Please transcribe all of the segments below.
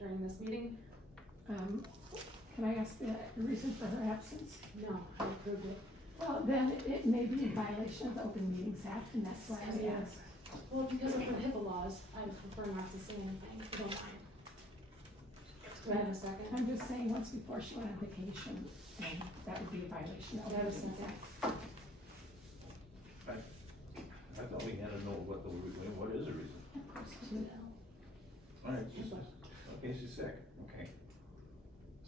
during this meeting? Can I ask the reason for her absence? No, I approved it. Well, then it may be in violation of the Open Meetings Act, and that's why I asked. Well, because of the HIPAA laws, I would prefer not to say anything, if you don't mind. Do I have a second? I'm just saying, once before she went on vacation, and that would be a violation of Do the I have a Open Meetings second? Act. I thought we had to know what is the reason? Of course. All right, okay, she's sick, okay.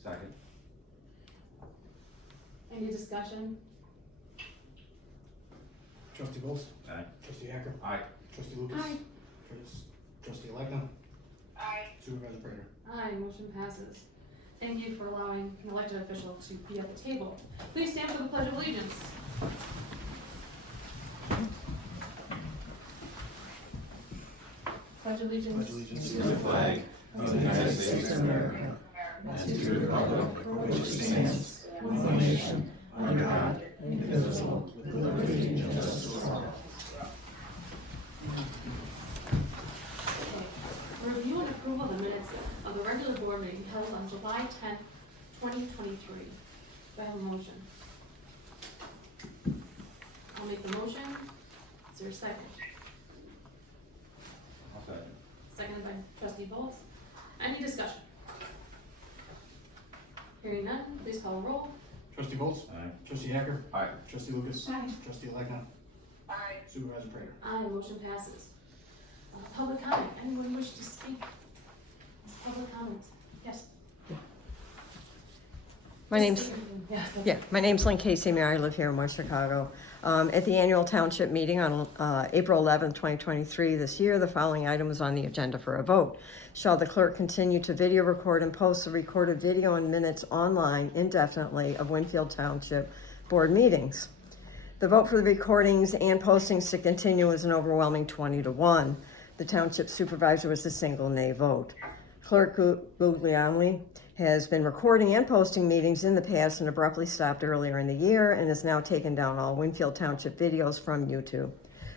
Second. Any discussion? Trustee Bowles? Aye. Trustee Hacker? Aye. Trustee Lucas? Aye. Trustee Elecna? Aye. Supervisor Prater? Aye, motion passes. Thank you for allowing an elected official to be at the table. Please stand for the Pledge of Allegiance. Pledge allegiance. Allegiance To the flag of the United States of America, and to the republic for which it stands, one nation, under God, indivisible, with liberty and justice for all. Review and approval of the minutes of the regular board meeting held on July 10th, 2023. Do I have a motion? I'll make the motion. Is there a second? I'll second. Seconded by Trustee Bowles. Any discussion? Hearing none, please call a roll. Trustee Bowles? Aye. Trustee Hacker? Aye. Trustee Lucas? Aye. Trustee Elecna? Aye. Supervisor Prater? Aye, motion passes. Public comment, anyone wish to speak? Public comment, yes. My name's Yeah. my name's Lynn Casey. I live here in West Chicago. At the annual township meeting on April 11th, 2023, this year, the following item was on the agenda for a vote. Shall the clerk continue to video record and post the recorded video and minutes online indefinitely of Winfield Township board meetings? The vote for the recordings and postings to continue was an overwhelming 20-1. The township supervisor was a single nay vote. Clerk Guglielmi has been recording and posting meetings in the past and abruptly stopped earlier in the year and has now taken down all Winfield Township videos from YouTube.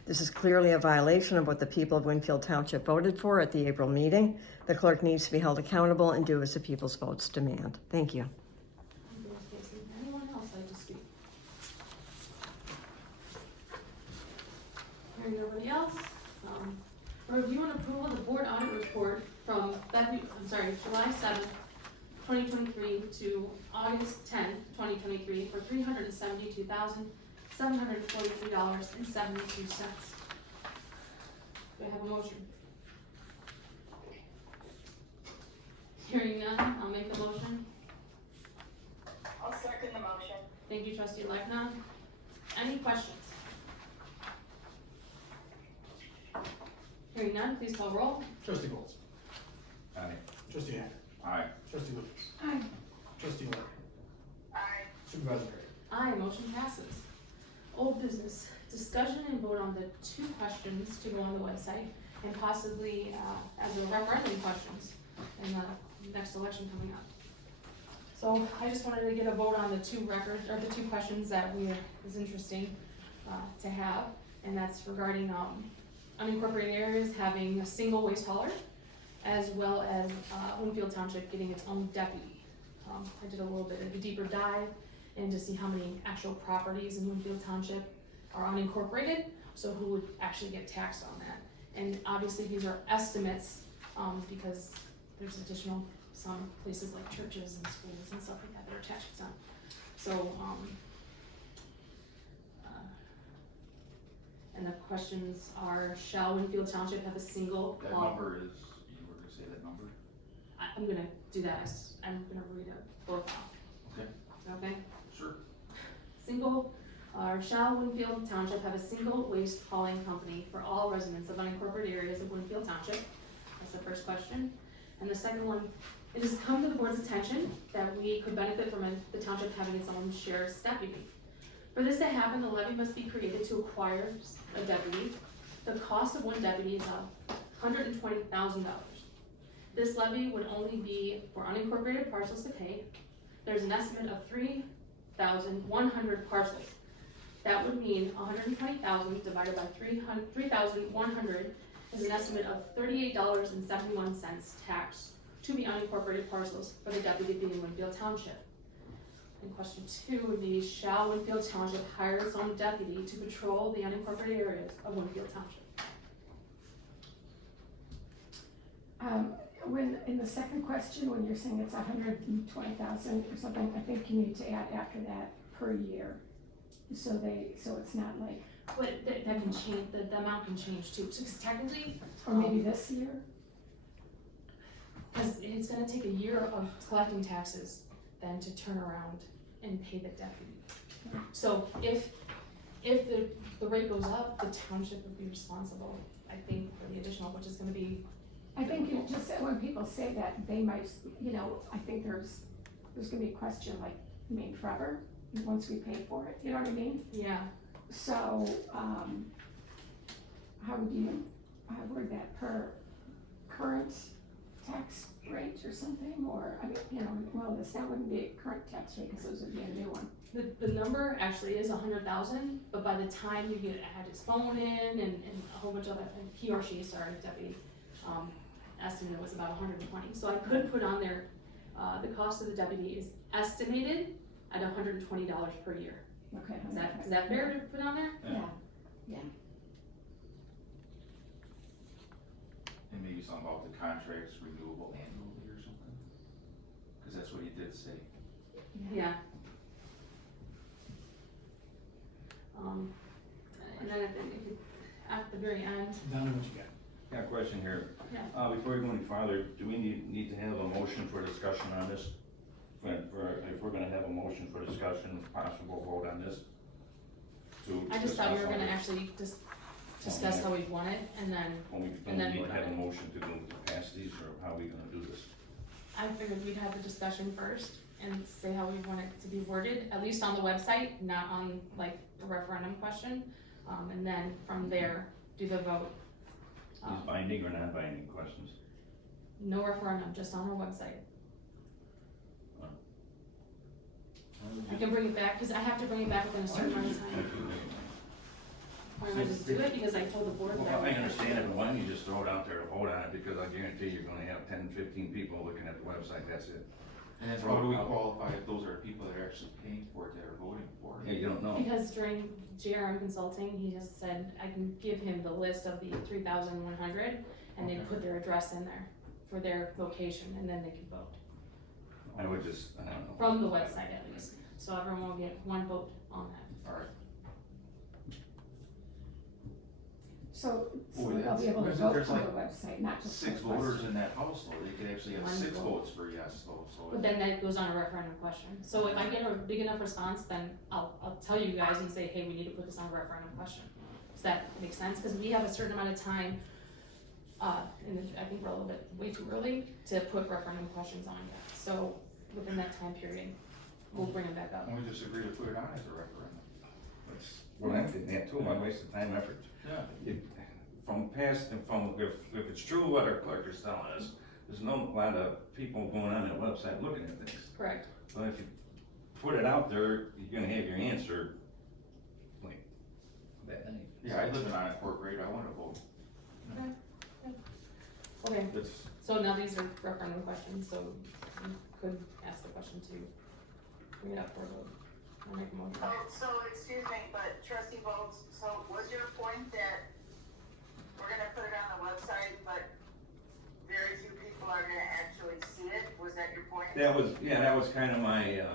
This is clearly a violation of what the people of Winfield Township voted for at the April meeting. The clerk needs to be held accountable and do as the people's votes demand. Thank you. Anyone else like to speak? Hearing nobody else, review and approval of the board audit report from July 7th, 2023 to August 10th, 2023 for $372,743.72. Do I have a motion? Hearing none, I'll make the motion. I'll second the motion. Thank you, Trustee Elecna. Any questions? Hearing none, please call roll. Trustee Bowles? Aye. Trustee Hacker? Aye. Trustee Lucas? Aye. Trustee Elecna? Aye. Supervisor Prater? Aye, motion passes. Old business, discussion and vote on the 2 questions to go on the website and possibly as a referendum questions in the next election coming up. So I just wanted to get a vote on the 2 questions that is interesting to have, and that's regarding unincorporated areas having a single waste hauler, as well as Winfield Township getting its own deputy. I did a little bit of a deeper dive and to see how many actual properties in Winfield Township are unincorporated, so who would actually get taxed on that. And obviously these are estimates because there's additional, some places like churches and schools and stuff like that that are taxed on. So, and the questions are, shall Winfield Township have a single That hauler? number is, you were gonna say that number? I'm gonna do that, I'm gonna read it both out. Okay. Okay? Sure. Shall Winfield Township have a single waste hauling company for all residents of unincorporated areas of Winfield Township? That's the first question. And the second one, it has come to the board's attention that we could benefit from the township having its own sheriff's deputy. For this to happen, the levy must be created to acquire a deputy. The cost of one deputy is $120,000. This levy would only be for unincorporated parcels to pay. There's an estimate of 3,100 parcels. That would mean 120,000 divided by 3,100 is an estimate of $38.71 tax to be unincorporated parcels for the deputy to be in Winfield Township. And question 2 would be, shall Winfield Township hire its own deputy to patrol the unincorporated areas of Winfield Township? When, in the second question, when you're saying it's 120,000 or something, I think you need to add after that per year. So it's not like, But that can change, the amount can change too, so 'cause technically, or maybe this year? because it's gonna take a year of collecting taxes then to turn around and pay the deputy. So if the rate goes up, the township would be responsible, I think, for the additional, which is gonna be, I think it just, when people say that, they might, I think there's gonna be a question like, you mean forever, once we pay for it, you know what I mean? yeah, So, how would you word that, per current tax rate or something, or, I mean, well, that wouldn't be a current tax rate, because those would be a new one. the number actually is 100,000, but by the time you had his phone in and a whole bunch of other, and he or she, sorry, deputy, estimate was about 120. So I could put on there, the cost of the deputy is estimated at $120 per year. Okay. Is that fair to put on there? Yeah. And maybe something about the contracts renewable annually or something? Cause that's what he did say. Yeah. And then at the very end, Donna, what you got? Got a question here. Yeah. Before we go any farther, do we need to have a motion for discussion on this? If we're gonna have a motion for discussion, possible vote on this? I just thought we were gonna discuss actually just discuss how we want it, and then on this? and then We vote need to have on a it. motion to go to pass these, or how are we gonna do this? I figured we'd have the discussion first and say how we want it to be worded, at least on the website, not on like the referendum question. And then from there, do the vote. These binding or non-binding questions? No referendum, just on our website. I can bring it back, cause I have to bring it back within a certain amount of time. Why don't I just do it, because I told the board that Well, I I would. understand it, but why don't you just throw it out there to vote on it, because I guarantee you're gonna have 10, 15 people looking at the website, that's it. And then how do we qualify if those are people that are actually paying for it, that are voting for Yeah, it? you don't know. Because during JRM consulting, he just said, I can give him the list of the 3,100, and they put their address in there for their location, and then they can vote. I would just, I don't know. From the website at least, so everyone will get one vote on that. Alright. So Boy, they'll that's- be able to there's- vote there's on the like website, not just. 6 the voters question. in that house though, they could actually have One 6 vote. votes for yes though, so. But then that goes on a referendum question, so if I get a big enough response, then I'll tell you guys and say, hey, we need to put this on a referendum question. Does that make sense? Cause we have a certain amount of time, and I think we're a little bit way too early to put referendum questions on yet. So within that time period, we'll bring it back up. And we just agree to put it on as a referendum. That's what I'm getting at too, my wasted time, effort. Yeah. From past, and from, if it's true what our clerk is telling us, there's no lot of people going on that website looking at things. Correct. But if you put it out there, you're gonna have your answer, like, that night. Yeah, I live in unincorporated, I wanna vote. Okay, It's, so now these are referendum questions, so you could ask the question to bring it up for a vote. I'll make a motion. So excuse me, but trustee Votes, so was your point that we're gonna put it on the website, but very few people are gonna actually see it? Was that your point? that was kind of my, Yeah,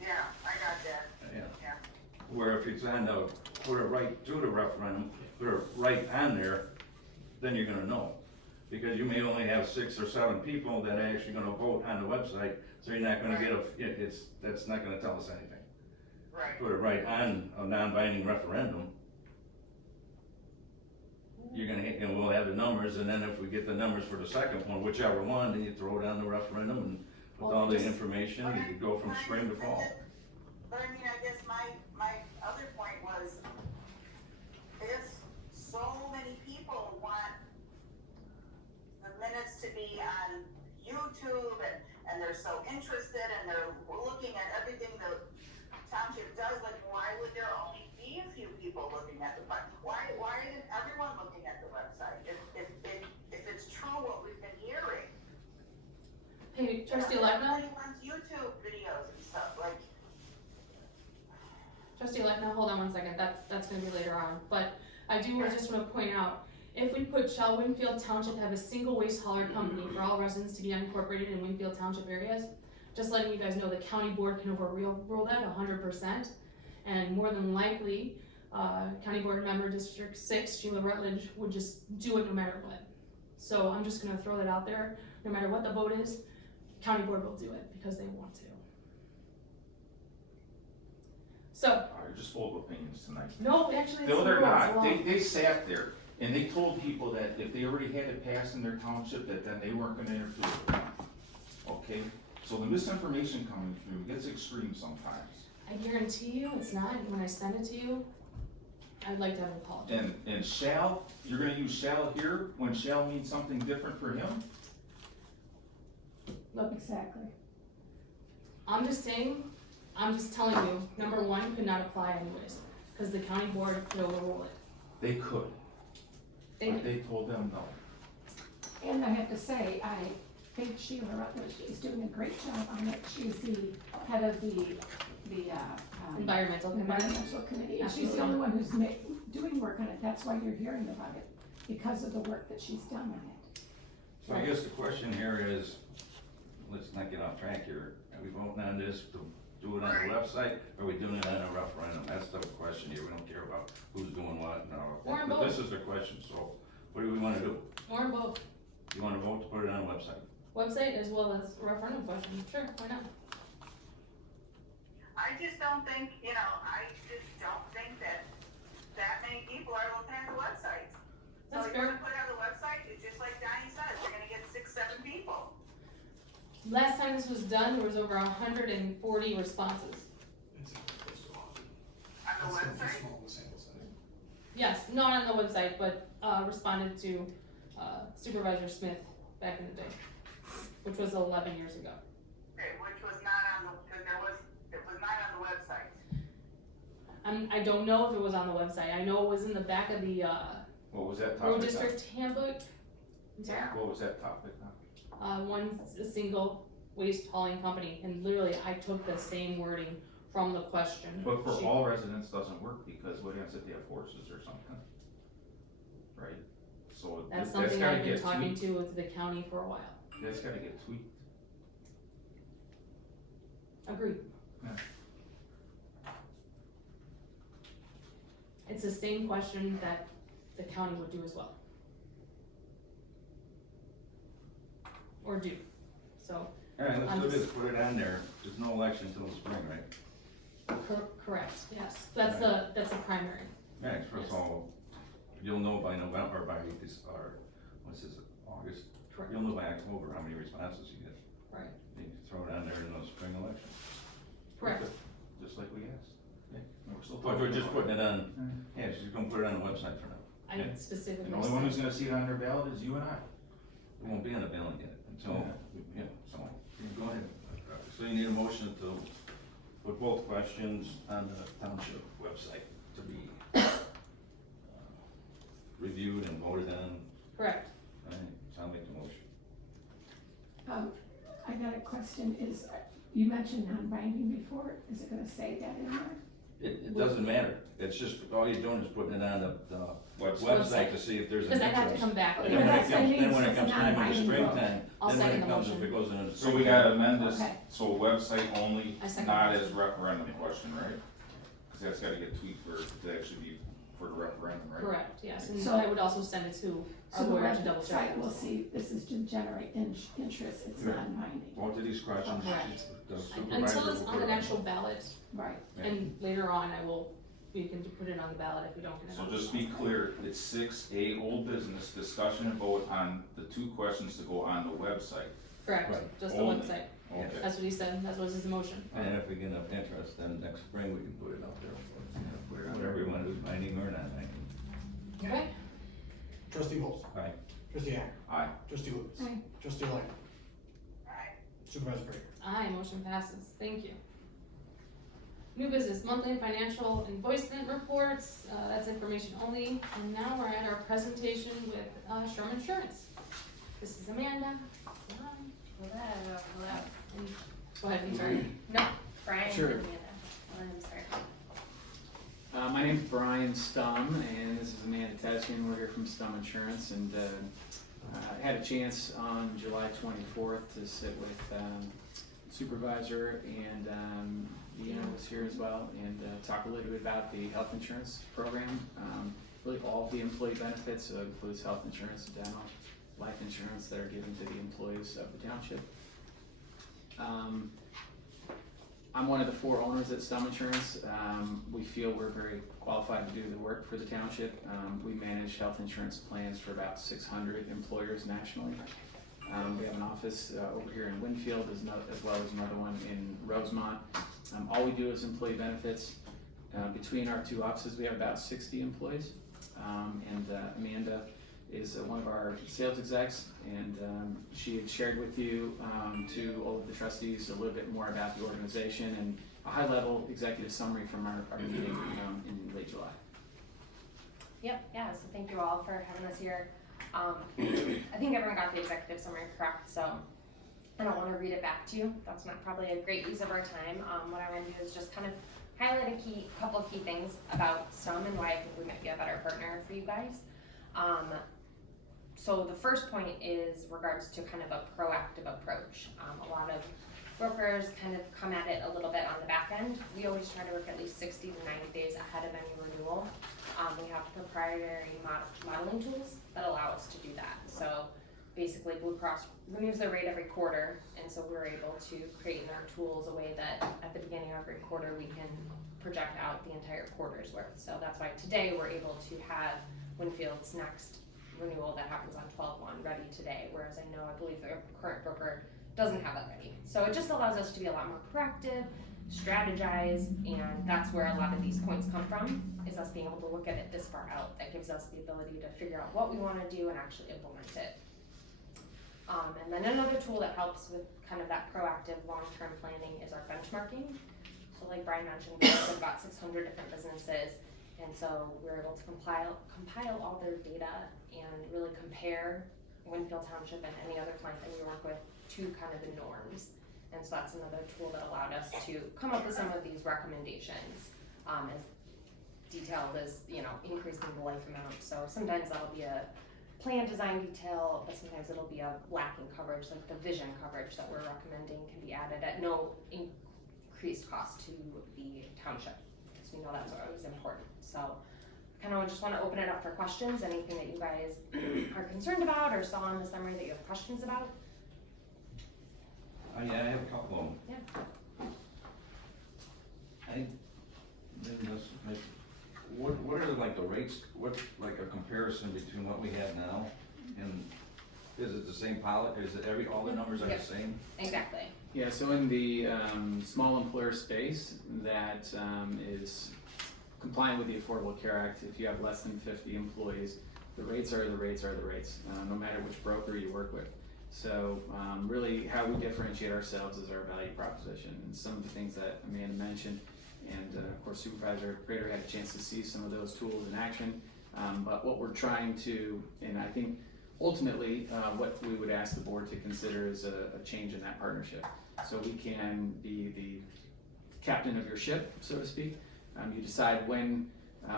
I got that, yeah, yeah. where if it's on the, put it right to the referendum, put it right on there, then you're gonna know. Because you may only have 6 or 7 people that are actually gonna vote on the website, so you're not gonna get that's not gonna tell us anything. Right. Put it right on a non-binding referendum. You're gonna hit, and we'll have the numbers, and then if we get the numbers for the second one, whichever one, then you throw it on the referendum and with all the information, you could go from spring to fall. But I mean, I guess my other point was, if so many people want the minutes to be on YouTube and they're so interested and they're looking at everything the township does, like why would there only be a few people looking at the website? Why isn't everyone looking at the website? If it's true what we've been hearing, Trustee Lecna? Everybody wants YouTube videos and stuff, like, Trustee Lecna, hold on one second, that's gonna be later on, but I just wanna point out, if we put, shall Winfield Township have a single waste hauler company for all residents to be unincorporated in Winfield Township areas? Just letting you guys know, the county board can overrule that 100%, and more than likely, County Board Member District 6, Sheila Rutledge, would just do it no matter what. So I'm just gonna throw that out there, no matter what the vote is, County Board will do it, because they want to. So, You're just full of opinions tonight. no, actually, it's No, they're the rules, not. law. They sat there and they told people that if they already had it passed in their township, that then they weren't gonna interfere. Okay? So the misinformation coming through gets extreme sometimes. I guarantee you, it's not, when I send it to you, I'd like to have an apology. And shall, you're gonna use shall here when shall means something different for him? Exactly. I'm just saying, I'm just telling you, number one, could not apply anyways, because the county board could overrule it. They could, They but they told them no. And I have to say, I think Sheila Rutledge is doing a great job on it. She's the head of the environmental committee. environmental committee. And she's the only one who's doing work on it. That's why you're hearing about it, because of the work that she's done on it. So I guess the question here is, let's not get off track here, are we voting on this to do it on the website, or are we doing it on a referendum? That's the question here, we don't care about who's doing what and all Or that, but both. this is the question, so what do we wanna do? Or both, You wanna vote to put it on a website? website as well as a referendum question, sure, why not? I just don't think, I just don't think that many people are looking at the website. So That's you're fair. gonna put it on the website, it's just like Donnie said, you're gonna get 6, 7 people. Last time this was done, there was over 140 responses. It's not close to often. On the It's still too website? small of a sample size. Yes, not on the website, but, responded to, Supervisor Smith back in the day, which was 11 years ago. Okay, which was not on the, because it was not on the website. I don't know if it was on the website, I know it was in the back of the, What was that road topic? district handbook. I'm sorry. What was that topic now? One's a single waste hauling company, and literally I took the same wording from the question. But for She- all residents doesn't work, because what happens if they have horses or something? Right? So That's that's something gotta I've been get talking tweaked, to with the county for a while. that's gotta get tweaked. Agreed. Yeah. It's the same question that the county would do as well. Or do, so, Alright, let's I'm do this, just- put it on there, there's no election until the spring, right? correct, yes, that's the primary, Right, first of all, you'll know by November, by this, or, what's this, August? correct, You'll know by October how many responses you get. right, You can throw it on there in the spring election. correct. Just like we asked. Yeah. And we're still But we're just talking putting about it on, yeah, she's gonna put it on the website for now. I Yeah. specifically And the only one who's said, gonna see it on their ballot is you and I. We won't be on the ballot yet until, Yeah. so, go ahead. So you need a motion to put both questions on the township website to be reviewed and voted on. correct, Alright, so I'll make the motion. I got a question, you mentioned non-binding before, is it gonna say that in there? It doesn't matter, it's just, all you're doing is putting it on the Website. website to see if there's an because I interest. have to come back with Then when it. it That's what I comes, mean, then when so it it's comes a time in the non-binding vote. springtime, I'll then when second it the comes, if motion. it goes in the So we springtime. gotta amend this, Okay. so website only, I second not the as motion. referendum question, right? Cause that's gotta get tweaked for, to actually be for the referendum, right? Correct, yes, and So- I would also send it to our So the lawyer to double check. website will see, this is to generate interest, it's Right. non-binding, Both of these questions, Correct. the supervisor Until it's will on put an it actual ballot, right? Yeah. and later on we can put it on the ballot if we don't get it. So on just the be ballot. clear, it's 6A, old business, discussion and vote on the 2 questions to go on the website. Correct, Right. just the Only. website, Okay. that's what he said, that was his motion. And if we get enough interest, then next spring we can put it out there. Whatever you wanna do, binding or not binding. Okay, Trustee Paulsen. Aye. Trustee Hacker. Aye. Trustee Lewis. Aye. Trustee Lecna. Right. Supervisor Prater. aye, motion passes, thank you. New business, monthly financial invoicement reports, that's information only, and now we're at our presentation with, Sherman Insurance. This is Amanda. Come on. Hello. Go ahead, I'm sorry. No, Brian. Sure. And Amanda. I'm sorry. My name's Brian Stum, and this is Amanda Tetchian. We're here from Stum Insurance, and I had a chance on July 24th to sit with supervisor, and Deanna was here as well, and talk a little bit about the health insurance program. Really all of the employee benefits, so it includes health insurance, dental, life insurance that are given to the employees of the township. I'm one of the 4 owners at Stum Insurance. We feel we're very qualified to do the work for the township. We manage health insurance plans for about 600 employers nationally. We have an office over here in Winfield as well as another one in Rosemont. All we do is employee benefits. Between our 2 offices, we have about 60 employees. And Amanda is one of our sales execs, and she had shared with you to all of the trustees a little bit more about the organization and a high-level executive summary from our meeting in late July. Yep, yeah, so thank you all for having us here. I think everyone got the executive summary correct, so I don't want to read it back to you. That's not probably a great use of our time. What I want to do is just kind of highlight a couple of key things about Stum and why I think we might be a better partner for you guys. So the first point is regards to kind of a proactive approach. A lot of brokers kind of come at it a little bit on the back end. We always try to work at least 60 to 90 days ahead of any renewal. We have proprietary modeling tools that allow us to do that. So basically Blue Cross renews their rate every quarter, and so we're able to create in our tools a way that at the beginning of every quarter we can project out the entire quarter's worth. So that's why today we're able to have Winfield's next renewal that happens on 12/1 ready today, whereas I believe the current broker doesn't have that ready. So it just allows us to be a lot more proactive, strategize, and that's where a lot of these points come from, is us being able to look at it this far out. That gives us the ability to figure out what we want to do and actually implement it. And then another tool that helps with kind of that proactive long-term planning is our benchmarking. So like Brian mentioned, we have about 600 different businesses, and so we're able to compile all their data and really compare Winfield Township and any other client that we work with to kind of the norms. And so that's another tool that allowed us to come up with some of these recommendations, as detailed as, increasing the life amount. So sometimes that'll be a plan design detail, but sometimes it'll be a lacking coverage, like the vision coverage that we're recommending can be added at no increased cost to the township, because we know that's always important. So kind of just want to open it up for questions, anything that you guys are concerned about or saw in the summary that you have questions about. Yeah, I have a couple of them. Yeah. What are like the rates, what's like a comparison between what we have now and is it the same pilot, is it all the numbers are the same? Exactly. Yeah, so in the small employer space, that is compliant with the Affordable Care Act. If you have less than 50 employees, the rates are the rates, no matter which broker you work with. So really how we differentiate ourselves is our value proposition, and some of the things that Amanda mentioned, and of course Supervisor Prater had a chance to see some of those tools in action. But what we're trying to, and I think ultimately what we would ask the board to consider is a change in that partnership. So we can be the captain of your ship, so to speak. You decide when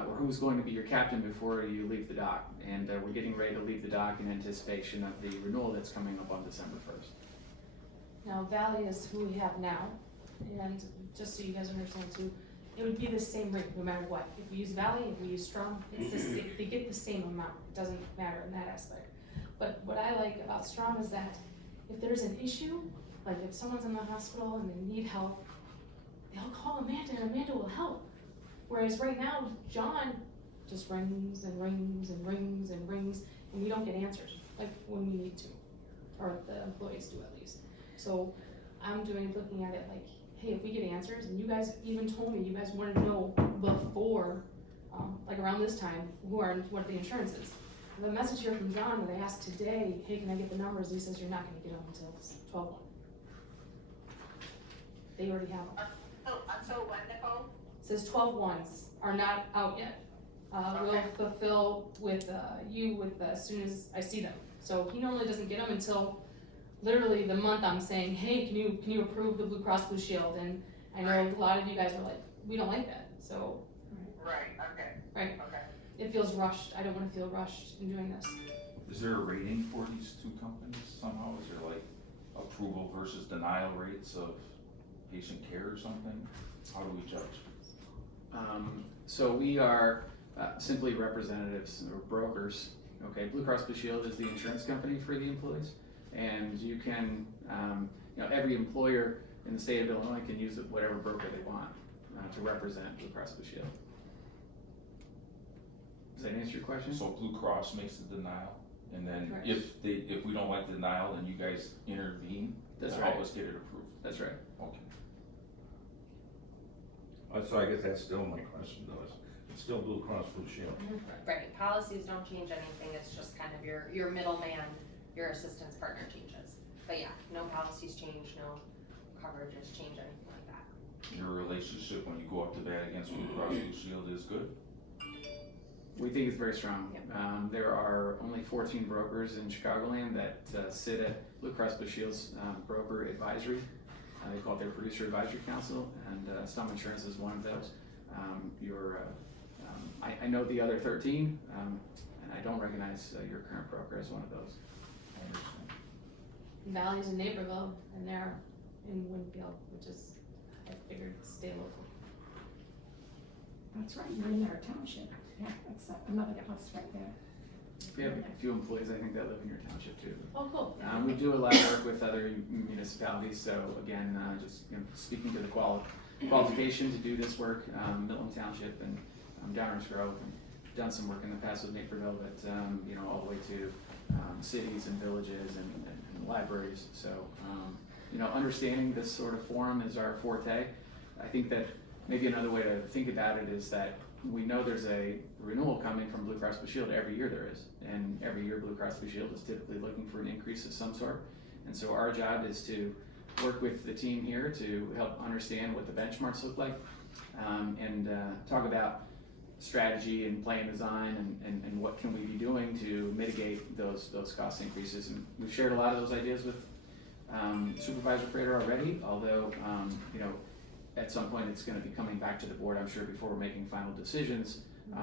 or who's going to be your captain before you leave the dock. And we're getting ready to leave the dock in anticipation of the renewal that's coming up on December 1st. Now, Valley is who we have now, and just so you guys understand too, it would be the same rate no matter what. If we use Valley, if we use Strum, it's the same, they get the same amount. It doesn't matter in that aspect. But what I like about Strum is that if there's an issue, like if someone's in the hospital and they need help, they'll call Amanda and Amanda will help. Whereas right now, John just rings and rings and rings and rings, and we don't get answers, like when we need to, or the employees do at least. So I'm looking at it like, hey, if we get answers, and you guys even told me you guys wanted to know before, like around this time, what the insurance is. The message here from John that I asked today, hey, can I get the numbers? He says you're not gonna get them until 12/1. They already have them. Until when, Nicole? It says 12/1s are not out yet. We'll fulfill with you as soon as I see them. So he normally doesn't get them until literally the month I'm saying, hey, can you approve the Blue Cross Blue Shield? And I know a lot of you guys were like, we don't like that, so Right, okay. Right. Okay. it feels rushed. I don't wanna feel rushed in doing this. Is there a rating for these two companies somehow? Is there like approval versus denial rates of patient care or something? How do we judge? So we are simply representatives or brokers. Okay, Blue Cross Blue Shield is the insurance company for the employees, and you can, every employer in the state of Illinois can use whatever broker they want to represent Blue Cross Blue Shield. Does that answer your question? So Blue Cross makes the denial, and then Correct. if we don't like the denial, then you guys intervene That's to right. help us get it approved. That's right. Okay. So I guess that's still my question though, it's still Blue Cross Blue Shield. Right, policies don't change anything, it's just kind of your middleman, your assistance partner changes. But yeah, no policies change, no coverages change, anything like that. Your relationship when you go up to bat against Blue Cross Blue Shield is good? We think it's very strong. Yep. There are only 14 brokers in Chicagoland that sit at Blue Cross Blue Shield's broker advisory. They call it their producer advisory council, and Stone Insurance is one of those. I know the other 13, and I don't recognize your current broker as one of those. I understand. Valley's in Naperville, and they're in Winfield, which is, I figured, stay local. That's right, you're in our township. Yeah, that's another plus right there. We have a few employees, I think, that live in your township too. Oh, cool. We do a lot of work with other municipalities, so again, just speaking to the qualification to do this work, Milton Township and Downers Grove, and done some work in the past with Naperville, but all the way to cities and villages and libraries. So understanding this sort of forum is our forte. I think that maybe another way to think about it is that we know there's a renewal coming from Blue Cross Blue Shield every year there is, and every year Blue Cross Blue Shield is typically looking for an increase of some sort. And so our job is to work with the team here to help understand what the benchmarks look like, and talk about strategy and plan design and what can we be doing to mitigate those cost increases. And we've shared a lot of those ideas with Supervisor Prater already, although at some point it's going to be coming back to the board, I'm sure, before we're making final decisions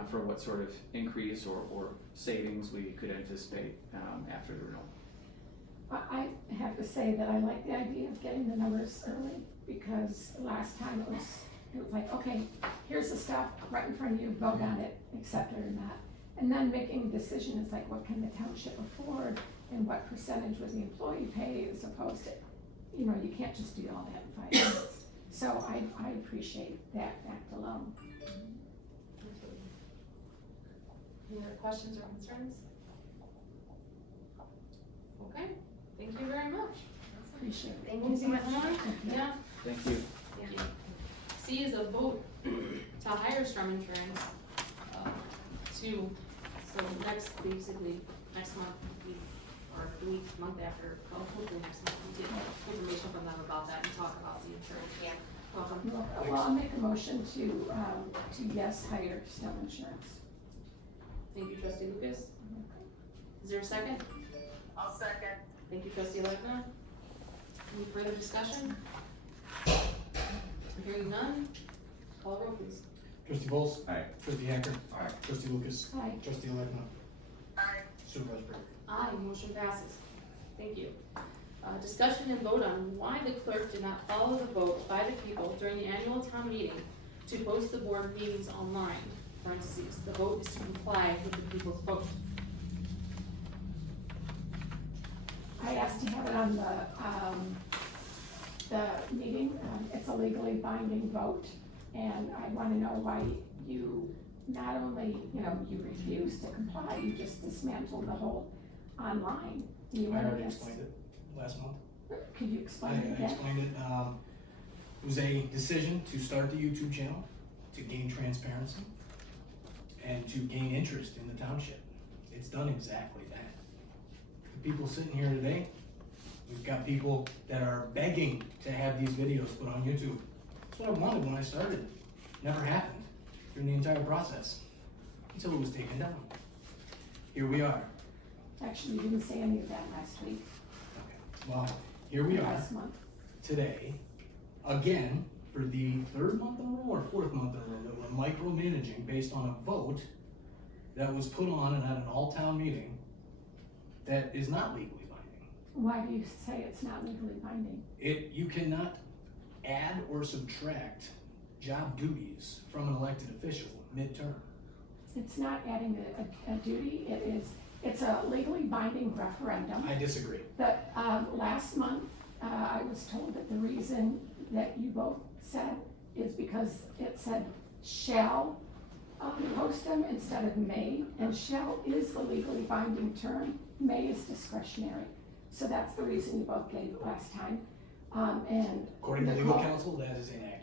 for what sort of increase or savings we could anticipate after the renewal. I have to say that I like the idea of getting the numbers early, because last time it was like, okay, here's the stuff right in front of you, vote on it, accept it or not. And then making a decision is like, what can the township afford and what percentage would the employee pay, as opposed to, you can't just do all that in 5 minutes. So I appreciate that fact alone. Any other questions or concerns? Okay, thank you very much. Appreciate it. Thank you so much. Yeah, Thank you. thank you. C is a vote to hire Strum Insurance, basically next month, or the month after, hopefully next month, we'll get information from them about that and talk about the insurance. Yeah. Welcome. Well, I'll make a motion to yes, hire Stone Insurance. Thank you, trustee Lucas. Is there a second? I'll second. Thank you, trustee Legna. Any further discussion? Hearing none, call roll please. Trustee Paulsen. Aye. Trustee Hacker. Aye. Trustee Lucas. Aye. Trustee Legna. Aye. Supervisor Prater. Aye, motion passes. Thank you. Discussion and vote on why the clerk did not follow the vote by the people during the annual town meeting to post the board meetings online, parentheses. The vote is to comply with the people's vote. I asked to have it on the meeting. It's a legally binding vote, and I want to know why you not only, you refused to comply, you just dismantled the whole online. Do you I want already to explained it last month. Could you I explain it again? explained it. It was a decision to start the YouTube channel, to gain transparency, and to gain interest in the township. It's done exactly that. The people sitting here today, we've got people that are begging to have these videos put on YouTube. That's what I wanted when I started. Never happened during the entire process, until it was taken down. Here we are. Actually, you didn't say any of that last week. Well, here we are last month. today, again, for the third month in a row or fourth month in a row, that we're micromanaging based on a vote that was put on and at an all-town meeting that is not legally binding. Why do you say it's not legally binding? You cannot add or subtract job duties from an elected official midterm. It's not adding a duty, it's a legally binding referendum. I disagree. That, last month, I was told that the reason that you both said is because it said shall post them instead of may, and shall is the legally binding term, may is discretionary. So that's the reason you both gave last time, and. According to legal counsel, that is inaccurate.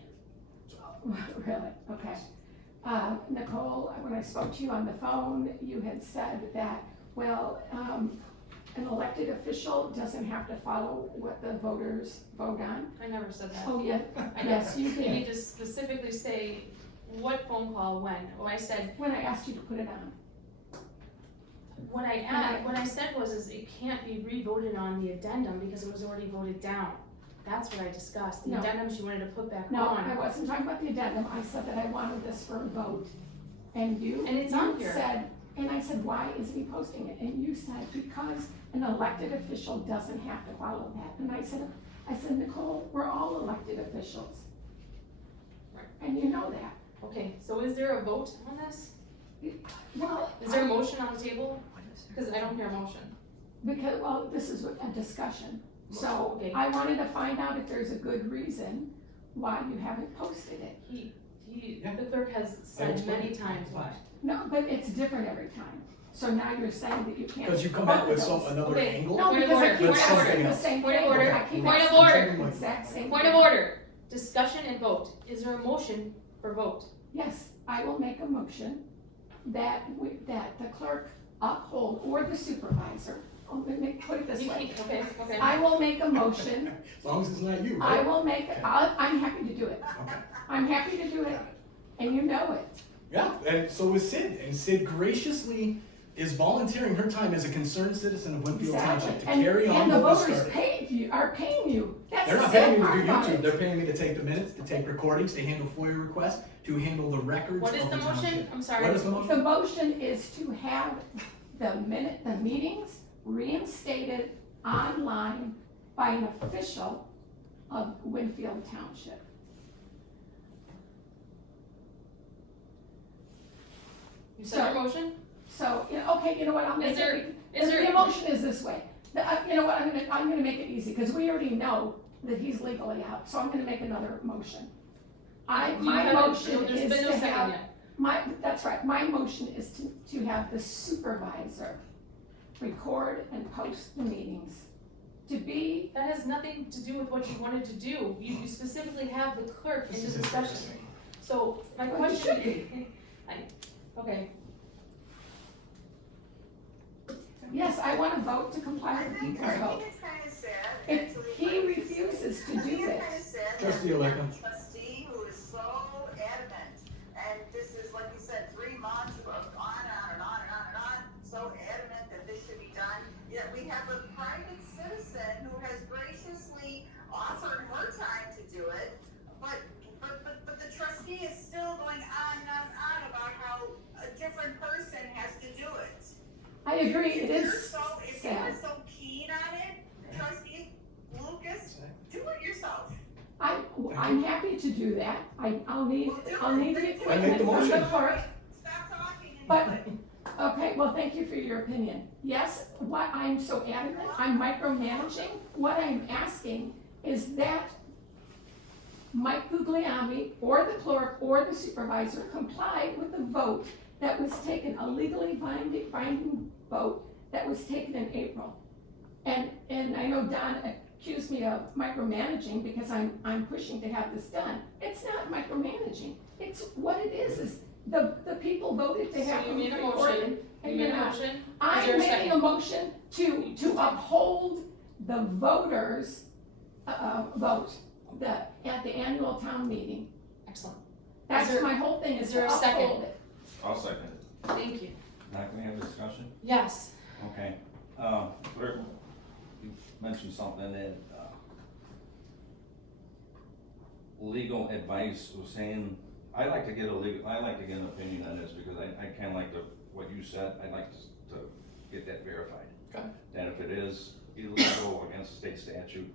Really? Okay. Nicole, when I spoke to you on the phone, you had said that, well, an elected official doesn't have to follow what the voters vote on. I never said that. Oh, yeah, yes, you You need did. to specifically say what phone call, when. Oh, I said, When I asked you to put it on. what I said was, is it can't be re-voted on the addendum because it was already voted down. That's what I discussed. The No. addendum she wanted to put back No, on. I wasn't talking about the addendum, I said that I wanted this for a vote. And you, And it's on here. said, and I said, why isn't he posting it? And you said, because an elected official doesn't have to follow that. And I said, Nicole, we're all elected officials. Right. And you know that. Okay, so is there a vote on this? Well, Is there a motion on the table? Because I don't hear a motion. because, well, this is a discussion. So Okay. I wanted to find out if there's a good reason why you haven't posted it. Yeah. The clerk has said many times why. No, but it's different every time. So now you're saying that you can't. Because you come back with both of those. another Okay. angle. No, Point of because I order. keep That's asking something the else. same Point of thing. order. I keep Point of asking order. the exact same Point of thing. order, discussion and vote. Is there a motion for vote? Yes, I will make a motion that the clerk uphold, or the supervisor, put it this You way. can't, okay. I will make a motion, As long as it's not you, I right? will make, I'm happy to do it. Okay. I'm happy to do it, and you know it. Yeah, and so is Cyd, and Cyd graciously is volunteering her time as a concerned citizen of Winfield Township to And- carry on And the what was voters started. are paying you. That's They're the not paying sad me to part do about YouTube, it. they're paying me to take the minutes, to take recordings, to handle FOIA requests, to handle the records What is of the the motion? township. I'm sorry. What is the motion? The motion is to have the meetings reinstated online by an official of Winfield Township. You said your motion? So, okay, you know what, I'll make Is there- it, is there- the motion is this way. You know what, I'm gonna make it easy, because we already know that he's legally out, so I'm gonna make another motion. My motion There's is been no to second have, yet. that's right, my motion is to have the supervisor record and post the meetings. To be, That has nothing to do with what you wanted to do. You specifically have the clerk in This the is discussion. embarrassing. So my Well, it should question, okay, yes, I wanna vote to comply I with think, Peter's vote. it's kinda sad, If actually. he refuses to do I think it's kinda this, sad Trustee that we have Aleka. a trustee who is so adamant, and this is, like you said, 3 months of on and on and on and on, so adamant that this should be done. Yet we have a private citizen who has graciously offered her time to do it, but the trustee is still going on and on about how a different person has to do it. I agree, it If you're is if you're sad. so keen on it, trustee Lucas, do it yourself. I'm happy to do that, I'll need Well, do the it. equipment the from the motion. clerk. Stop talking and But- do it. Okay, well, thank you for your opinion. Yes, what I'm so adamant, I'm micromanaging, what I'm asking is that Mike Guglielmi, or the clerk, or the supervisor comply with the vote that was taken, a legally binding vote that was taken in April. And I know Don accused me of micromanaging because I'm pushing to have this done. It's not micromanaging, it's what it is the people voted to have so you them made a recorded. motion, and you made you're a not. motion, is I'm there a making second? a motion to uphold the voters' vote at the annual town meeting. Excellent, That's there- my whole thing, is is there to a second? uphold it. I'll second it. thank you. Now can we have a discussion? Yes, Okay, clerk, you mentioned something that, legal advice was saying, I like to get an opinion on this, because I kinda like what you said, I'd like to get that verified. Okay. That if it is illegal against state statute,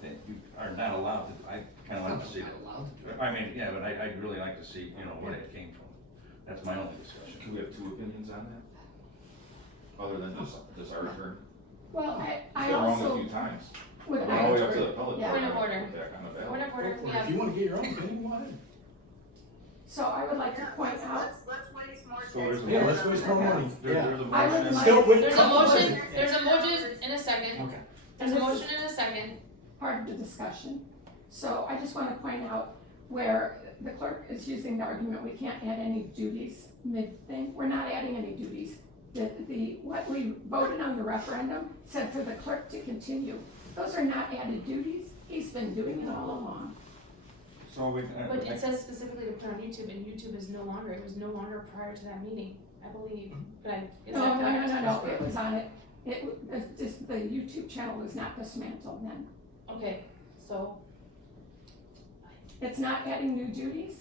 that you are not allowed to, I kinda like to see that. Not allowed to do it. I mean, yeah, but I'd really like to see, where it came from. That's my only discussion. Can we have two opinions on that? Other than just our turn? Well, It's I been wrong a also few times. would, We're all the way up to the appellate yeah. court. Point of order. Put back on the ballot. Point of order, Go we for it. have, If you wanna get your own opinion, go ahead. So I would like to Yeah, point out, let's waste more. So there's a Yeah, taxpayer let's waste more dollars. money. There's a I would motion. like- Still, wait. there's a come on. motion, there's a motion in a second, Okay. there's a And this is- motion in a second. part of the discussion. So I just wanna point out where the clerk is using the argument, we can't add any duties mid-thing. We're not adding any duties. What we voted on the referendum said for the clerk to continue. Those are not added duties. He's been doing it all along. So we, But it says specifically to put on YouTube, and YouTube is no longer, it was no longer prior to that meeting, I believe, but is No, that no, correct? no, no, it was on it. The YouTube channel was not dismantled then. Okay, so, It's not adding new duties.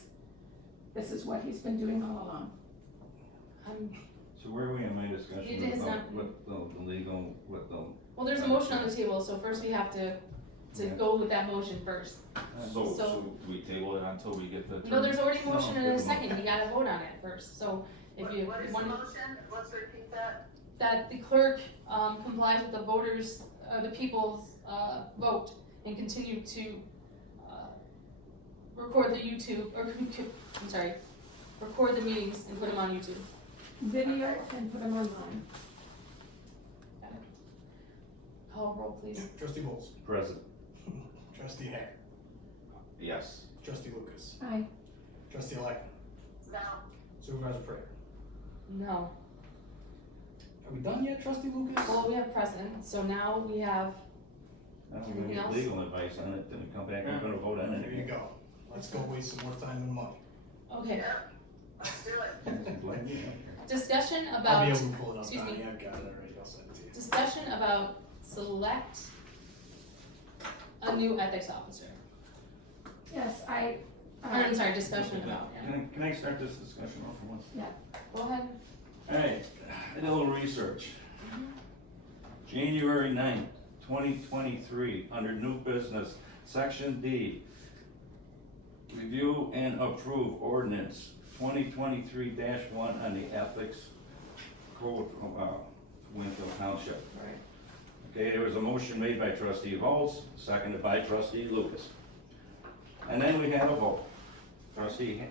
This is what he's been doing all along. so where are we in my discussion It is not- with the legal, with the? well, there's a motion on the table, so first we have to Yeah. go with that motion first. So So- do we table it until we get the turn? No, there's already a motion No, in a there's a second, you gotta vote on it first, so if you What is the want, motion? Let's repeat that. that the clerk, complies with the voters, the people's, vote and continue to, record the YouTube, or, I'm sorry, record the meetings and put them on YouTube. Video and put them online. Call roll, please. Trustee Bowles, Present. trustee Hack, Yes. trustee Lucas, Aye. trustee Lightfoot, No. supervisor Prater. No. Are we done yet, trustee Lucas? Well, we have precedent, so now we have, Now we Anything get else? legal advice on it, then we come back and we're gonna vote on There you it. go. Let's go waste some more time and money. okay, Let's do it. discussion I'll be about, able to pull it up, excuse me. Donnie, I've got it already, I'll send it to you. discussion about select a new ethics officer. Yes, Or, I'm sorry, discussion about, yeah. Can I start this discussion off for once? Go ahead. Alright, I did a little research. January 9th, 2023, under new business, section D. Review and approve ordinance 2023-1 on the ethics code from, Winfield Township. Right. Okay, there was a motion made by trustee Volz, seconded by trustee Lucas. And then we had a vote. Trustee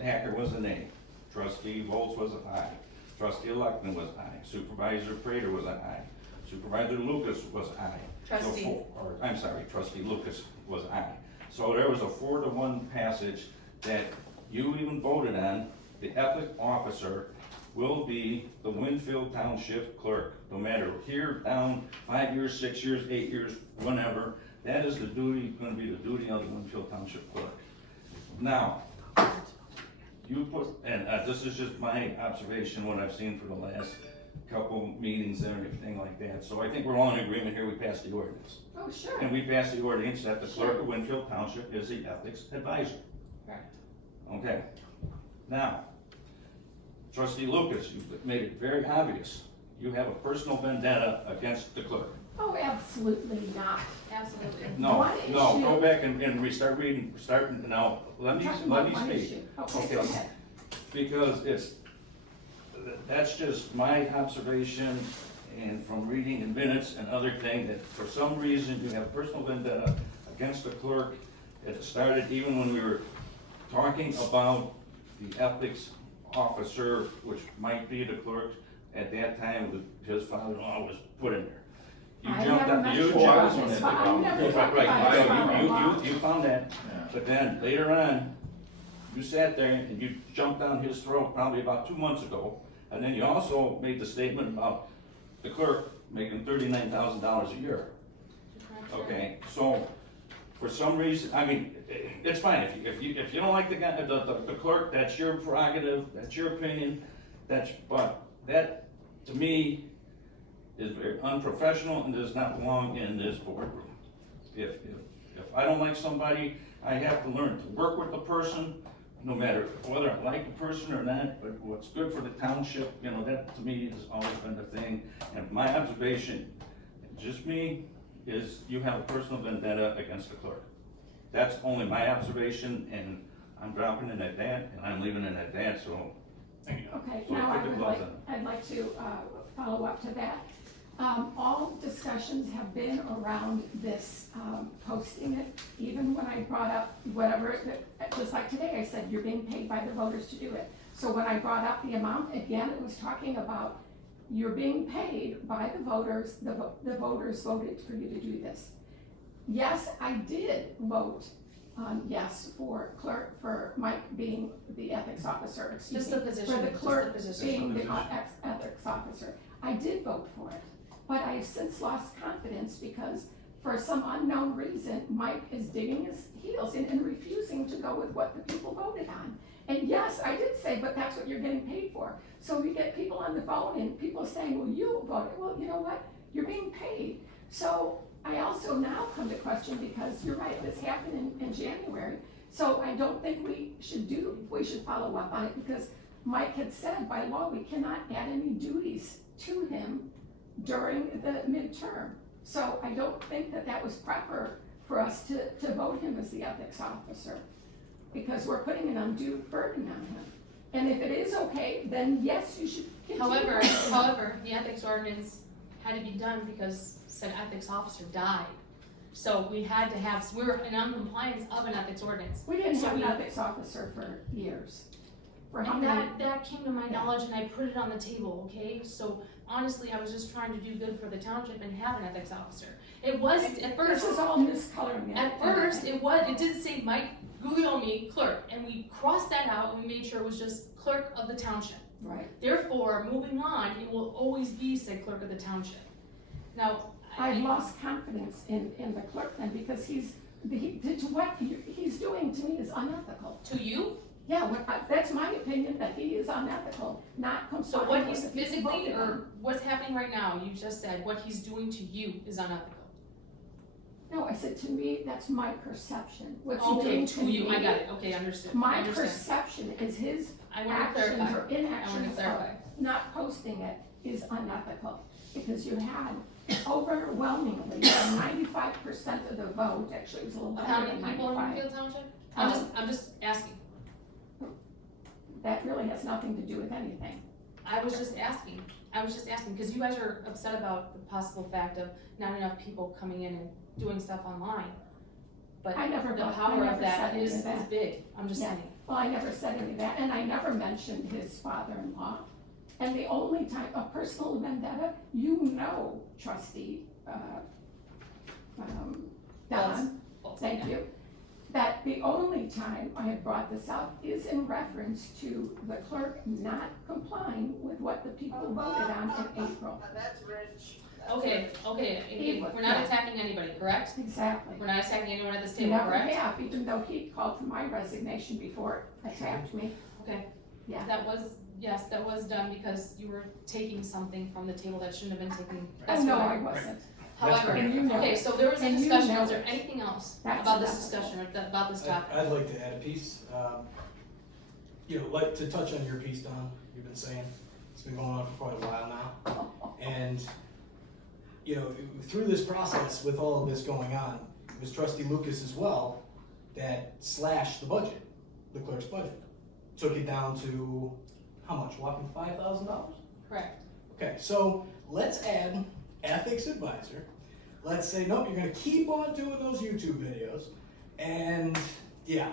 Hacker was a nay. Trustee Volz was an aye. Trustee Electman was aye. Supervisor Prater was an aye. Supervisor Lucas was aye. So Trustee. I'm sorry, trustee Lucas was aye. So there was a 4-1 passage that you even voted on. The ethic officer will be the Winfield Township clerk, no matter here, down, 5 years, 6 years, 8 years, whenever. That is the duty, gonna be the duty of the Winfield Township clerk. Now, you put, and this is just my observation, what I've seen for the last couple meetings and everything like that. So I think we're all in agreement here, we passed the ordinance. Oh, sure. And we passed the ordinance that the clerk of Winfield Township is the ethics advisor. Correct. Okay, now, trustee Lucas, you made it very obvious, you have a personal vendetta against the clerk. Oh, absolutely not. Absolutely. No, One no, issue. go back and restart reading, now, let me Talking about speak. one issue. Okay, go Okay. ahead. Because that's just my observation, and from reading in minutes and other things, that for some reason you have personal vendetta against the clerk. It started even when we were talking about the ethics officer, which might be the clerk, at that time, with his father-in-law was put in there. You I jumped never up, you mentioned jumped. about his fa- I never talked Right, about his right, father-in-law. you found that, Yeah. but then later on, you sat there and you jumped down his throat probably about 2 months ago, and then you also made the statement about the clerk making $39,000 a year. Okay, so, for some reason, I mean, it's fine, if you don't like the guy, the clerk, that's your prerogative, that's your opinion, but that, to me, is very unprofessional and does not belong in this boardroom. If I don't like somebody, I have to learn to work with the person, no matter whether I like the person or not, but what's good for the township, you know, that to me has always been the thing. And my observation, just me, is you have a personal vendetta against the clerk. That's only my observation, and I'm dropping in at that, and I'm leaving in at that, so. Thank you. Okay, So now put the gloves on. I'd like to follow up to that. All discussions have been around this, posting it, even when I brought up whatever, just like today, I said, you're being paid by the voters to do it. So when I brought up the amount, again, it was talking about, you're being paid by the voters, the voters voted for you to do this. Yes, I did vote yes for clerk, for Mike being the ethics officer, excuse Just me. the position, For the just the clerk position. being the ethics officer. I did vote for it, but I have since lost confidence because for some unknown reason, Mike is digging his heels in and refusing to go with what the people voted on. And yes, I did say, but that's what you're getting paid for. So we get people on the phone and people saying, well, you voted. Well, you know what? You're being paid. So I also now come to question, because you're right, this happened in January. So I don't think we should follow up on it, because Mike had said by law, we cannot add any duties to him during the midterm. So I don't think that was proper for us to vote him as the ethics officer, because we're putting an undue burden on him. And if it is okay, then yes, you should continue. However, the ethics ordinance had to be done because said ethics officer died. So we had to have, we were in noncompliance of an ethics ordinance. We didn't So have an we- ethics officer for years. For how And many? that came to my knowledge and I put it on the table, okay? So honestly, I was just trying to do good for the township and have an ethics officer. It was, at first, This is all miscoloring it. at first, it did say Mike Guglielmi, clerk, and we crossed that out and we made sure it was just clerk of the township. Right. Therefore, moving on, it will always be said clerk of the township. Now, I've lost confidence in the clerk then, because what he's doing to me is unethical. to you, Yeah, that's my opinion, that he is unethical, not so complying what with he's the people physically, voted on. or what's happening right now, you just said, what he's doing to you is unethical. No, I said to me, that's my perception. What's he Okay, doing to you, I me, got it, okay, understood, I My understand. perception is his I want to actions clarify, or I want to inactions of clarify. not posting it is unethical. Because you had overwhelmingly, 95% of the vote, actually it was a little How better many than people in 95. Winfield Township? I'm just asking, That really has nothing to do with anything. I was just asking, because you guys are upset about the possible fact of not enough people coming in and doing stuff online. But I never the brought- I power never of that said any is of that. big, I'm just Yeah. saying. Well, I never said any of that, and I never mentioned his father-in-law. And the only time, a personal vendetta, trustee, Don, Well, thank you, that the only time I have brought this up is in reference to the clerk not complying with what the people voted on in April. That's rich. Okay, we're not attacking anybody, correct? Exactly. We're not attacking anyone at this table, Never correct? have, even though he called for my resignation before it attacked me. Okay. Yeah. That was done because you were taking something from the table that shouldn't have been taken. Oh, That's no, what I wasn't. However, And you know okay, it. so there was a And you discussion, know is there it. anything else That's about this unethical. discussion, or about this topic? I'd like to add a piece. Like to touch on your piece, Don, you've been saying, it's been going on for quite a while now. And, through this process with all of this going on, it was Trustee Lucas as well that slashed the budget, the clerk's budget. Took it down to, how much, whopping $5,000? Correct. Okay, so let's add ethics advisor. Let's say, nope, you're gonna keep on doing those YouTube videos. And yeah,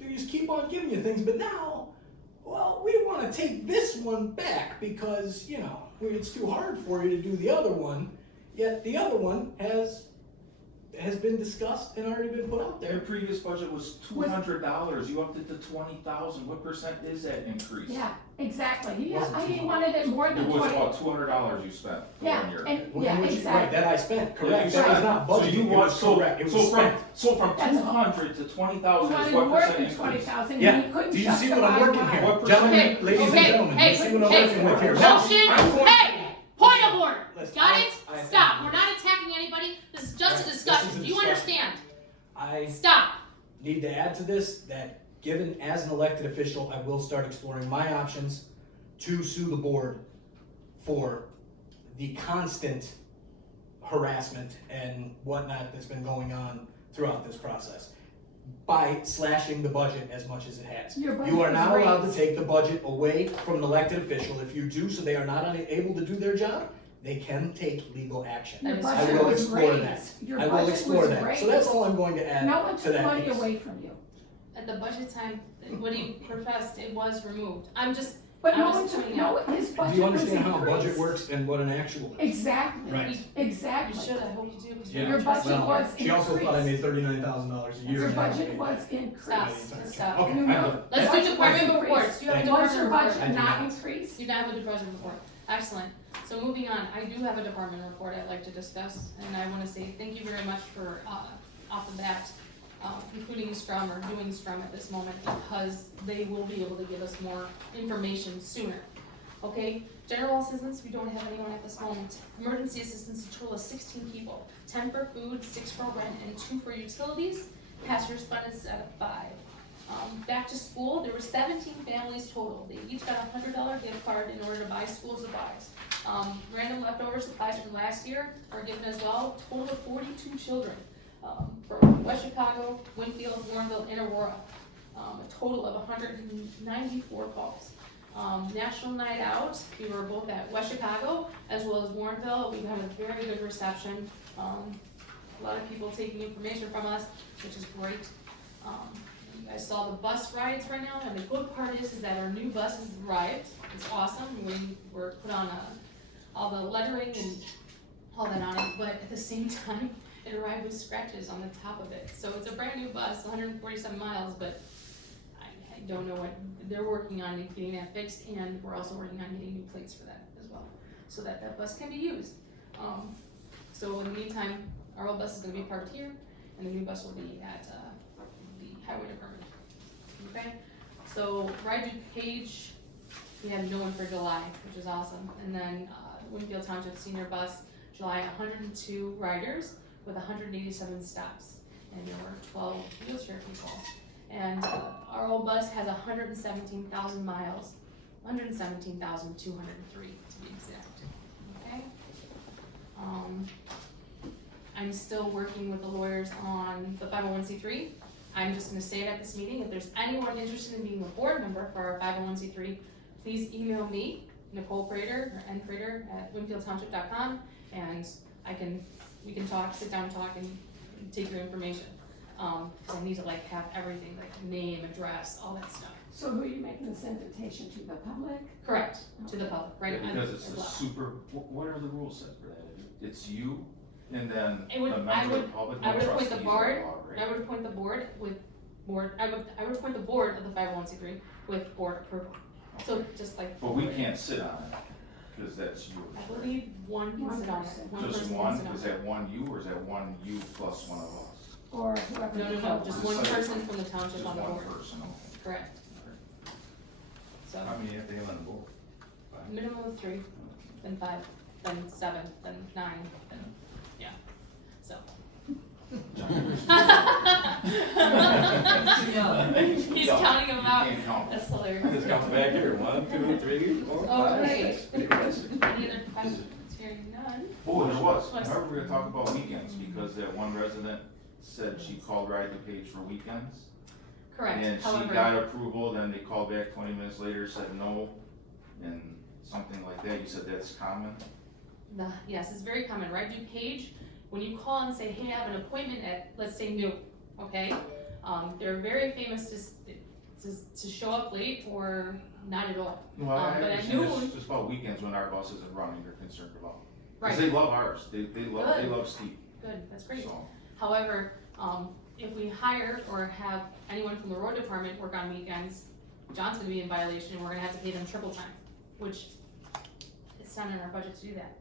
they just keep on giving you things, but now, well, we wanna take this one back because, it's too hard for you to do the other one, yet the other one has been discussed and already been put out Their there. previous budget was $200, you upped it to 20,000, what percent is that increase? Yeah, exactly. He Wasn't wanted it more It than was 20. about $200 you spent for Yeah, 1 year. and, Well, yeah, right, exactly. that I spent, correct, Yeah, that was not So budgeted, you it want, was correct, it was spent. so from That's- 200 to He 20,000 is wanted what more percent than increase? 20,000, Yeah. and he couldn't Do you see what I'm justify working why. here? What Gentlemen, percent? ladies and gentlemen, you see what I'm working with here? Now, Motion, I'm going- hey, point of of order. Listen, Got it? I Stop. We're not attacking anybody. This is just a Right, this discussion. is a Do you discussion. understand? I Stop. need to add to this that given as an elected official, I will start exploring my options to sue the board for the constant harassment and whatnot that's been going on throughout this process by slashing the budget as much as it has. Your budget You are was not allowed to raised. take the budget away from an elected official. If you do so they are not able to do their job, they can take legal action. Your I budget will was explore raised. that. Your I will budget explore was that. raised. So that's all I'm going to add No one to took that money piece. away from you. At the budget time, what he professed, it was removed. I'm just, But I'm no just one took, pointing no, out. his budget Do you was understand how a budget increased. works and what an actual is? Exactly, Right. You exactly. should, I hope you do. 'Cause Yeah. you're Your not budget trusting Well, was she also thought I made increased. $39,000 a year. Your and I budget paid was that. increased. Stop. Okay, You I'm know- done. Let's Budget do was department increased. reports. Do you have a Thank Was your department budget report? I do not not. increased? You don't have a department report. Excellent. So moving on, I do have a department report I'd like to discuss, and I wanna say thank you very much for, off the bat, including Strum or doing Strum at this moment, because they will be able to give us more information sooner. Okay, general assistance, we don't have anyone at this moment. Emergency assistance, a total of 16 people, 10 for food, 6 for rent, and 2 for utilities. Passers fund is at a 5. Back to school, there were 17 families total. They each got a $100 gift card in order to buy school supplies. Random leftover supplies from last year are given as well, total of 42 children. From West Chicago, Winfield, Warrenville, and Aurora. A total of 194 calls. National Night Out, we were both at West Chicago as well as Warrenville. We had a very good reception. A lot of people taking information from us, which is great. You guys saw the bus rides right now, and the good part is that our new bus has arrived. It's awesome. We were put on all the lettering and all that on it, but at the same time, it arrived with scratches on the top of it. So it's a brand new bus, 147 miles, but I don't know what, they're working on getting that fixed, and we're also working on getting new plates for that as well, so that that bus can be used. So in the meantime, our old bus is gonna be parked here, and the new bus will be at, the highway department. Okay, so Ride Page, we have no one for July, which is awesome, and then, Winfield Township Senior Bus, July, 102 riders with 187 stops, and there were 12 wheelchair people. And our old bus has 117,000 miles, 117,203 to be exact, okay? I'm still working with the lawyers on the 501c3. I'm just gonna say it at this meeting, if there's anyone interested in being a board member for our 501c3, please email me, Nicole Prater, or nprater@winfieldtownship.com, and we can talk, sit down and talk and take your information. Cause I need to like have everything, like name, address, all that stuff. So who are you making this invitation to, the public? Correct, to the public, right? Yeah, because it's as a well. super, what are the rules set for that? It's you, and then It would- a I member of would- the public, I no would appoint the trustees or board, law, right? I would appoint the board with board, I would appoint the board of the 501c3 with board approval. So just like. But we can't sit on it, cause that's yours, I right? believe one can One sit on it, person. one Just person can one, sit on is it. that one you, or is that one you plus one of us? Or whoever? No, the no, no, vote just was. one person from the township Just on the one board, person, okay. correct. So, How many have they on the board? minimum of 3, then 5, then 7, then 9, then, yeah, so. He's counting them out, You can't count. that's hilarious. Just count back here, 1, 2, 3, 4, Oh, 5, great. 6. Pretty impressive. Any other questions, hearing none? Oh, there was, What's- I heard we were gonna talk about weekends, because that one resident said she called Ride the Page for weekends. Correct, And she however, got approval, then they called back 20 minutes later, said no, and something like that, you said that's common? yes, it's very common, right, DuPage, when you call and say, hey, I have an appointment at, let's say, noon, okay? They're very famous to show up late or not at all. Well, I But at understand noon- it's just about weekends when our bus isn't running, they're concerned about. Right, Cause they love ours, they Good. love Steve, good, that's great. so. However, if we hire or have anyone from the road department work on weekends, John's gonna be in violation and we're gonna have to pay them triple time, which it's not in our budget to do that.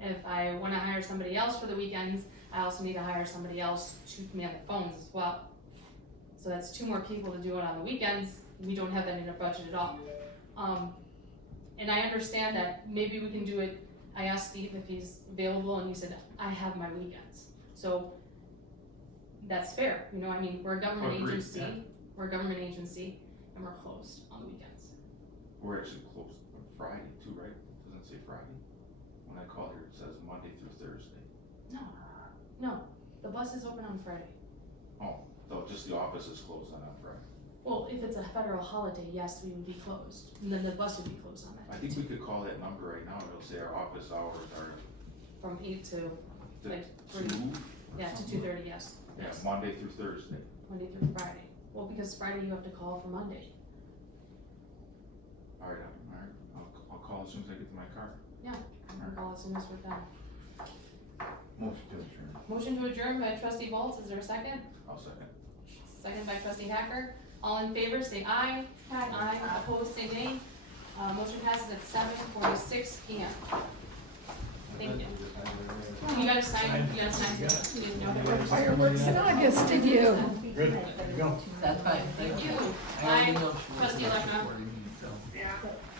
If I wanna hire somebody else for the weekends, I also need to hire somebody else to command the phones as well. So that's 2 more people to do it on the weekends, we don't have that in our budget at all. And I understand that maybe we can do it I asked Steve if he's available, and he said, I have my weekends. So, that's fair, you know, I mean, we're a government Agreed, agency, yeah. and we're closed on the weekends. We're actually closed on Friday too, right? Doesn't it say Friday? When I call here, it says Monday through Thursday. No, the bus is open on Friday. Oh, so just the office is closed on Friday. Well, if it's a federal holiday, yes, we would be closed, and then the bus would be closed on that I day think we too. could call that number right now, it'll say our office hours are From 8 to, to like, 2 3, or yeah, to something. 2:30, yes. Yeah, Yes. Monday through Thursday. Monday through Friday. Well, because Friday you have to call for Monday. Alright, I'll call as soon as I get to my car. You can call as soon as we're done. Motion to adjourn. Motion to adjourn by trustee Waltz, is there a second? I'll second. Second by trustee Hacker. All in favor, say aye. Aye. Opposed, say nay. Motion passes at 7:46 PM. Thank you. You gotta sign, you gotta sign. You got something. You There know were that. fireworks in August, did you? Good, there you go. That's fine, Thank you. I already Bye. know.